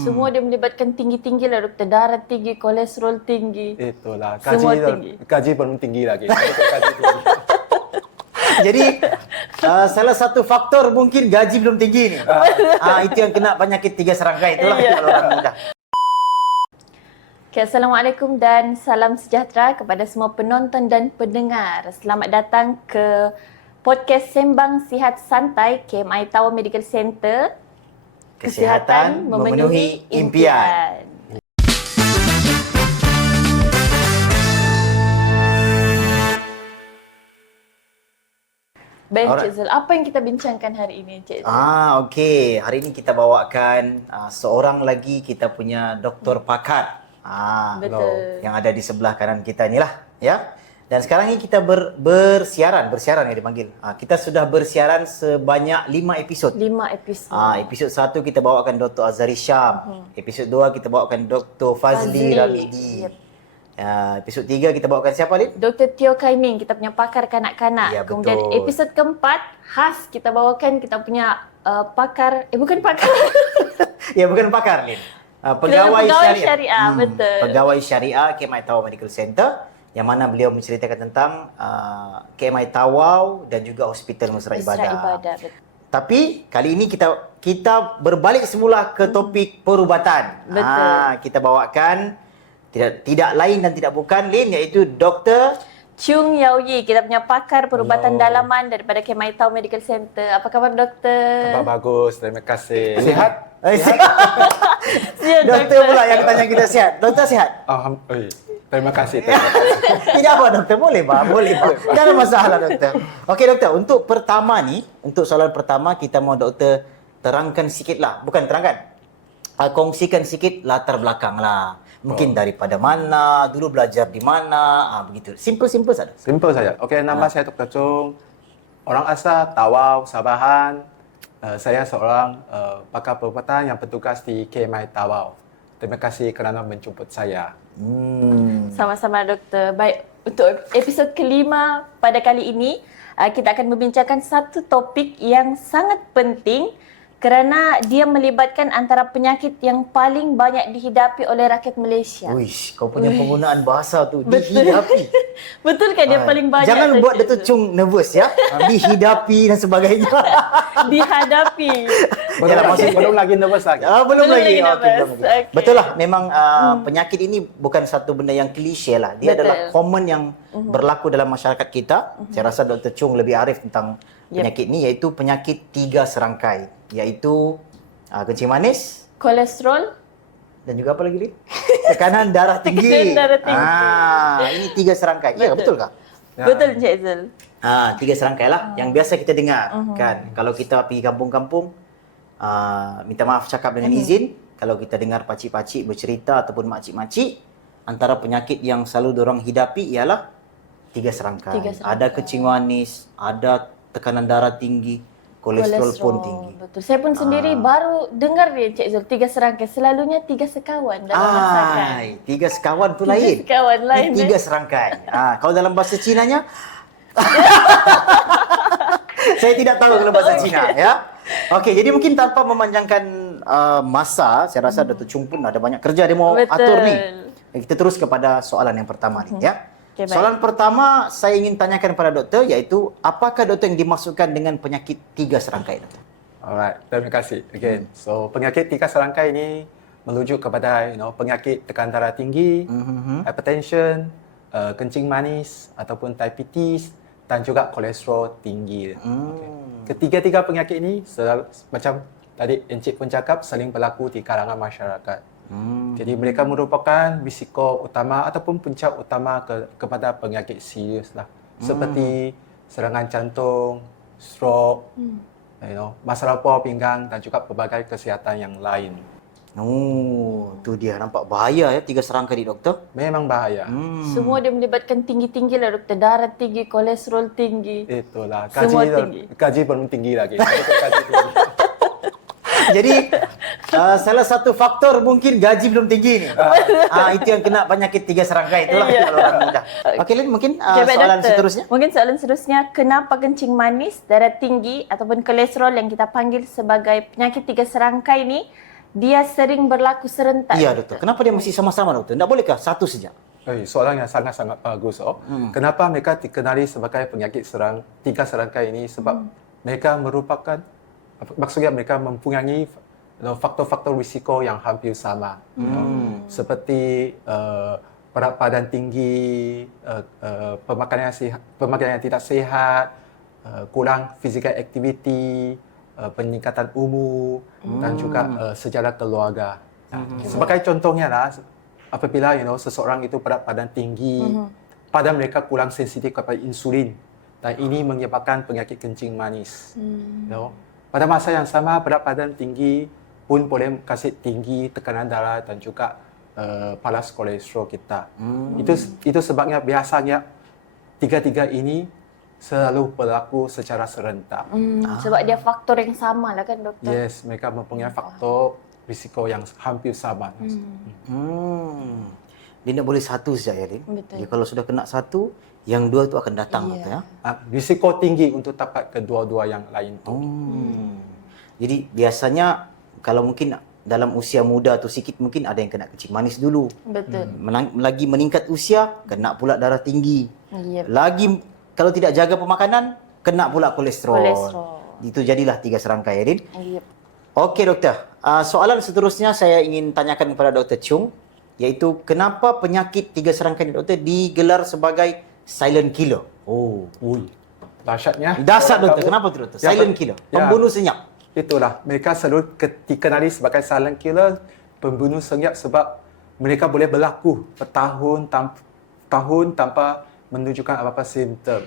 Semua dia melibatkan tinggi-tinggi lah doktor. Darah tinggi, kolesterol tinggi. Itulah. Semua tinggi. Gaji belum tinggi lagi. Gaji tinggi. Jadi salah satu faktor mungkin gaji belum tinggi ni. Itu yang kena penyakit 3 serangkai itulah kalau orang muda. Okay, Assalamualaikum dan salam sejahtera kepada semua penonton dan pendengar. Selamat datang ke podcast Sembang Sihat Santai KMI Tower Medical Center. Kesihatan memenuhi impian. Baik, Cik Zul, apa yang kita bincangkan hari ini, Cik Zul? Okey. Hari ini kita bawakan seorang lagi kita punya doktor pakar. Betul. Yang ada di sebelah kanan kita ni lah, ya. Dan sekarang ni kita bersiaran yang dipanggil. Kita sudah bersiaran sebanyak 5 episod. 5 episod. Episod 1 kita bawakan Dr. Azhari Syam. Episod 2 kita bawakan Dr. Fazli Ramidi. Yep. Episod 3 kita bawakan siapa, Lin? Dr. Teo Kaiming, kita punya pakar kanak-kanak. Ya, Kemudian betul. episod keempat, khas kita bawakan kita punya pakar, bukan pakar. Ya, bukan pakar, Lin. Pegawai syariah. Betul. Pegawai syariah KMI Tawau Medical Center, yang mana beliau menceritakan tentang KMI Tawau dan juga Hospital Mesra Ibadah. Betul. Tapi kali ini kita berbalik semula ke topik perubatan. Betul. Kita bawakan tidak lain dan tidak bukan, Lin, iaitu Dr. Chung Yao Yi, kita punya pakar perubatan dalaman daripada KMI Tawau Medical Center. Apa khabar, doktor? Khabar bagus, terima kasih. Sihat? Sihat, Doktor pula yang tanya kita sihat. Doktor sihat? Terima kasih. Tidak apa, doktor. Boleh, Pak. Boleh, Pak. Jangan masalah, doktor. Okey, doktor. Untuk soalan pertama, kita mau doktor terangkan sikit lah. Bukan terangkan. Kongsikan sikit latar belakang lah. Mungkin daripada mana, dulu belajar di mana, begitu. Simple saja. Simple saja. Okey, nama saya Dr. Chung. Orang asal Tawau, Sabahan. Saya seorang pakar perubatan yang bertugas di KMI Tawau. Terima kasih kerana menjemput saya. Sama-sama, doktor. Baik, untuk episod kelima pada kali ini, kita akan membincangkan satu topik yang sangat penting kerana dia melibatkan antara penyakit yang paling banyak dihidapi oleh rakyat Malaysia. Uish, kau punya penggunaan bahasa tu, dihidapi. Betul kan dia paling banyak? Jangan buat Dr. Chung nervous, ya. Dihidapi dan sebagainya. Dihadapi. Belum lagi nervous lagi. Belum lagi. nervous. Okey, belum lagi. Okey. Betul lah, memang penyakit ini bukan satu benda yang klise lah. Dia Betul. adalah common yang berlaku dalam masyarakat kita. Saya rasa Dr. Chung lebih arif tentang penyakit ni, iaitu penyakit 3 serangkai. Iaitu kencing manis, Kolesterol dan juga apa lagi, Lin? Tekanan darah tinggi. Tekanan darah tinggi. Ini 3 serangkai. Ya, betul kah? Betul, Cik Zul. 3 serangkai lah yang biasa kita dengar kan. Kalau kita pergi kampung-kampung, minta maaf cakap dengan izin, kalau kita dengar pakcik-pakcik bercerita ataupun makcik-makcik, antara penyakit yang selalu diorang hidapi ialah 3 serangkai. 3 serangkai. Ada kencing manis, ada tekanan darah tinggi, kolesterol pun tinggi. Betul. Saya pun sendiri baru dengar dia, Cik Zul, 3 serangkai. Selalunya 3 sekawan dalam masakan. 3 sekawan tu lain. 3 sekawan lain. 3 serangkai. Kalau dalam bahasa Cinanya saya tidak tahu kalau bahasa Cina, ya. Okey, jadi mungkin tanpa memanjangkan masa, saya rasa Dr. Chung pun ada banyak kerja dia mau atur ni. Kita terus kepada soalan yang pertama ni, ya. Okay, soalan pertama saya ingin tanyakan kepada doktor, iaitu apakah doktor yang dimaksudkan dengan penyakit 3 serangkai, doktor? Alright, terima kasih. Again, so penyakit 3 serangkai ini merujuk kepada penyakit tekanan darah tinggi, hypertension, kencing manis ataupun diabetes dan juga kolesterol tinggi. Okay. Ketiga-tiga penyakit ini macam tadi Encik pun cakap, saling berlaku di kalangan masyarakat. Jadi mereka merupakan risiko utama ataupun punca utama kepada penyakit serius lah. Seperti serangan jantung, stroke, masalah buah pinggang dan juga pelbagai kesihatan yang lain. Tu dia, nampak bahaya ya 3 serangkai ni, doktor. Memang bahaya. Semua dia melibatkan tinggi-tinggi lah, doktor. Darah tinggi, kolesterol tinggi. Itulah. Semua tinggi. Gaji belum tinggi lagi. Gaji tinggi. Jadi salah satu faktor mungkin gaji belum tinggi ni. Itu yang kena penyakit 3 serangkai itulah kalau orang muda. Okey, Lin, mungkin soalan seterusnya. Mungkin soalan seterusnya, kenapa kencing manis, darah tinggi ataupun kolesterol yang kita panggil sebagai penyakit 3 serangkai ni dia sering berlaku serentak. Iya doktor. Kenapa dia mesti sama-sama doktor? Tak bolehkah satu saja? Soalan yang sangat-sangat bagus. Kenapa mereka dikenali sebagai penyakit tiga serangkai ini? Sebab mereka merupakan, maksudnya mereka mempunyai faktor-faktor risiko yang hampir sama. Seperti berat badan tinggi, pemakanan yang tidak sihat, kurang physical activity, peningkatan umur dan juga sejarah keluarga. Sebagai contohnya lah, apabila seseorang itu berat badan tinggi, pada mereka kurang sensitif kepada insulin dan ini menyebabkan penyakit kencing manis. Pada masa yang sama, berat badan tinggi pun boleh kasih tinggi tekanan darah dan juga paras kolesterol kita. Itu sebabnya biasanya tiga-tiga ini selalu berlaku secara serentak. Sebab dia faktor yang sama lah kan doktor? Yes, mereka mempunyai faktor risiko yang hampir sama. Dia tak boleh satu saja ya, Din. Betul. Dia kalau sudah kena satu, yang dua tu akan datang doktor ya. Risiko tinggi untuk dapat kedua-dua yang lain tu. Jadi biasanya kalau mungkin dalam usia muda tu sikit mungkin ada yang kena kencing manis dulu. Betul. Lagi meningkat usia, kena pula darah tinggi. Yep. Lagi kalau tidak jaga pemakanan, kena pula kolesterol. Kolesterol. Itu jadilah tiga serangkai ya, Din. Yep. Okey doktor, soalan seterusnya saya ingin tanyakan kepada Dr. Chung, iaitu kenapa penyakit tiga serangkai ini doktor digelar sebagai silent killer? Dahsyatnya. Dahsyat doktor, kenapa tu doktor? Silent killer, pembunuh senyap. Itulah, mereka selalu dikenali sebagai silent killer, pembunuh senyap sebab mereka boleh berlaku bertahun tanpa menunjukkan apa-apa simptom.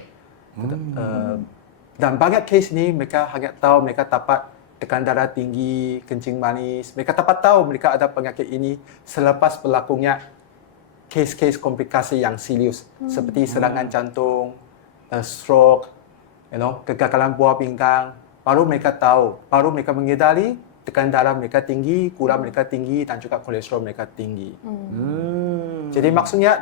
Dan banyak kes ni mereka hanya tahu mereka dapat tekanan darah tinggi, kencing manis. Mereka dapat tahu mereka ada penyakit ini selepas berlakunya kes-kes komplikasi yang serius seperti serangan jantung, stroke, kegagalan buah pinggang. Baru mereka tahu, baru mereka menyedari tekanan darah mereka tinggi, gula mereka tinggi dan juga kolesterol mereka tinggi. Jadi maksudnya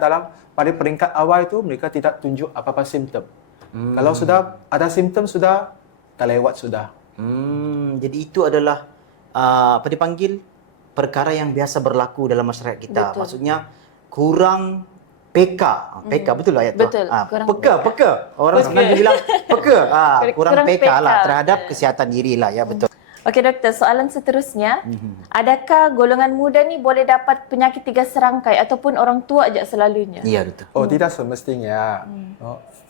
pada peringkat awal itu mereka tidak tunjuk apa-apa simptom. Kalau sudah ada simptom sudah terlewat sudah. Jadi itu adalah apa dipanggil perkara yang biasa berlaku dalam masyarakat kita. Betul. Maksudnya kurang PK. PK betul lah ayat tu. Betul, kurang Peka. Orang sebenarnya bilang peka. Kurang Kurang PK lah peka. terhadap kesihatan diri lah ya betul. Okey doktor, soalan seterusnya. Adakah golongan muda ni boleh dapat penyakit tiga serangkai ataupun orang tua aja selalunya? Iya betul. Tidak semestinya.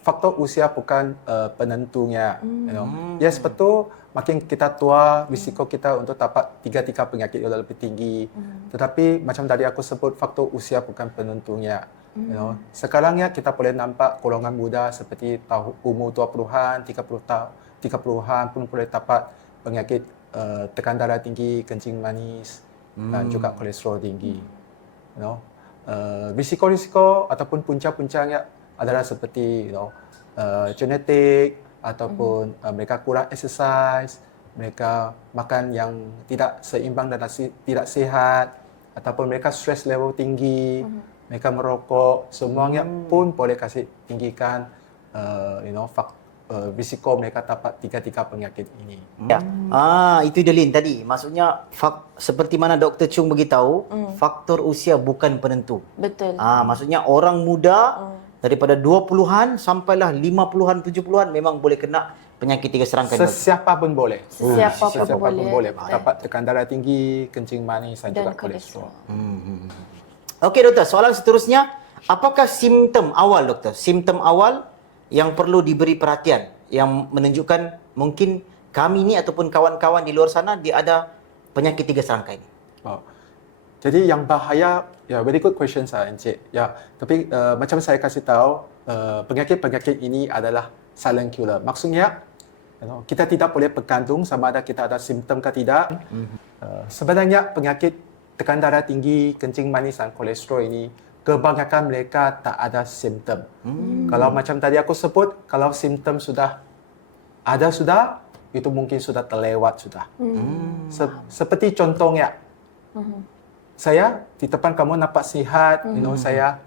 Faktor usia bukan penentunya. Yes, betul. Makin kita tua, risiko kita untuk dapat tiga penyakit itu lebih tinggi. Tetapi macam tadi aku sebut, faktor usia bukan penentunya. Sekarang ya kita boleh nampak golongan muda seperti umur 20-an, 30-an pun boleh dapat penyakit tekanan darah tinggi, kencing manis dan juga kolesterol tinggi. Risiko-risiko ataupun punca-puncanya adalah seperti genetik ataupun mereka kurang exercise, mereka makan yang tidak seimbang dan tidak sihat, ataupun mereka stress level tinggi, mereka merokok, semuanya pun boleh kasih tinggikan risiko mereka dapat tiga penyakit ini. Ya. Itu Delin tadi. Maksudnya seperti mana Dr. Chung beritahu, faktor usia bukan penentu. Betul. Maksudnya orang muda daripada 20-an sampailah 50-an, 70-an memang boleh kena penyakit tiga serangkai. Sesiapa pun boleh. Sesiapa pun boleh. Dapat tekanan darah tinggi, kencing manis dan juga kolesterol. Okey doktor, soalan seterusnya, apakah simptom awal doktor? Simptom awal yang perlu diberi perhatian yang menunjukkan mungkin kami ni ataupun kawan-kawan di luar sana dia ada penyakit tiga serangkai ni. Jadi yang bahaya, very good question Encik. Tapi macam saya kasih tahu, penyakit-penyakit ini adalah silent killer. Maksudnya, kita tidak boleh bergantung sama ada kita ada simptom ke tidak. Sebenarnya penyakit tekanan darah tinggi, kencing manis dan kolesterol ini, kebanyakan mereka tak ada simptom. Kalau macam tadi aku sebut, kalau simptom sudah ada itu mungkin sudah terlewat sudah. Seperti contohnya, saya di depan kamu nampak sihat, saya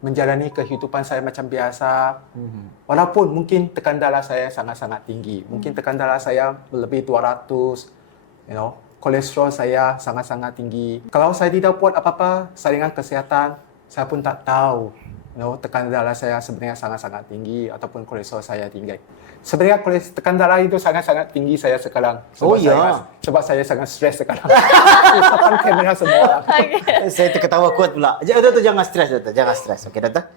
menjalani kehidupan saya macam biasa. Walaupun mungkin tekanan darah saya sangat-sangat tinggi. Mungkin tekanan darah saya lebih 200, kolesterol saya sangat-sangat tinggi. Kalau saya tidak buat apa-apa saringan kesihatan, saya pun tak tahu tekanan darah saya sebenarnya sangat-sangat tinggi ataupun kolesterol saya tinggi. Sebenarnya tekanan darah itu sangat-sangat tinggi saya sekarang. Sebab saya sangat stres sekarang. Depan kamera semua orang. Saya terketawa kuat pula. Doktor jangan stres, doktor. Jangan stres. Okey, doktor.